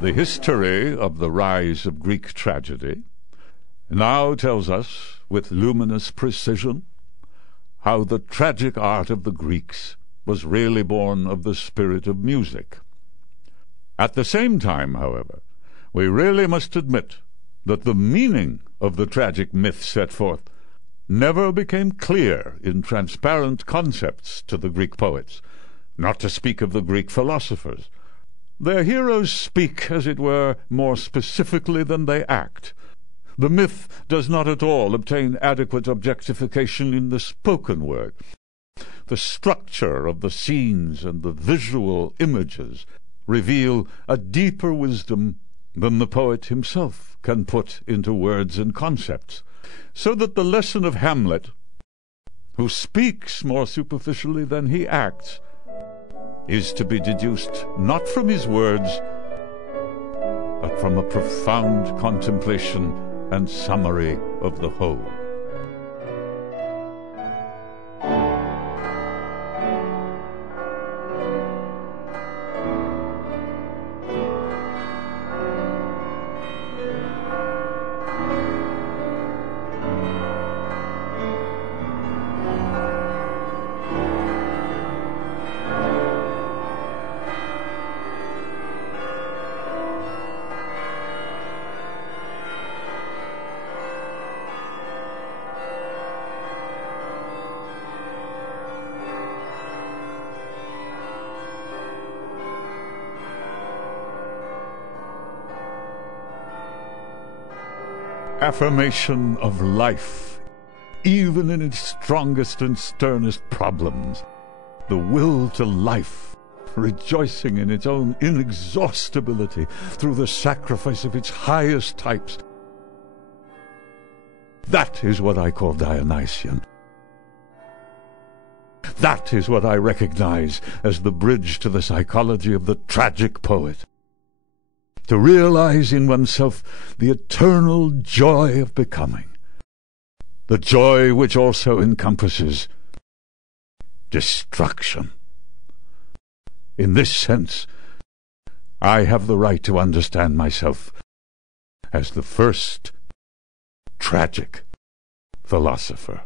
The history of the rise of Greek tragedy now tells us with luminous precision how the tragic art of the Greeks was really born of the spirit of music. At the same time, however, we really must admit that the meaning of the tragic myth set forth never became clear in transparent concepts to the Greek poets, not to speak of the Greek philosophers. Their heroes speak, as it were, more specifically than they act. The myth does not at all obtain adequate objectification in the spoken word. The structure of the scenes and the visual images reveal a deeper wisdom than the poet himself can put into words and concepts, so that the lesson of Hamlet, who speaks more superficially than he acts, is to be deduced not from his words, but from a profound contemplation and summary of the whole. Affirmation of life, even in its strongest and sternest problems, the will to life, rejoicing in its own inexhaustibility through the sacrifice of its highest types. That is what I call Dionysian. That is what I recognize as the bridge to the psychology of the tragic poet. To realize in oneself the eternal joy of becoming, the joy which also encompasses destruction. In this sense, I have the right to understand myself as the first tragic philosopher.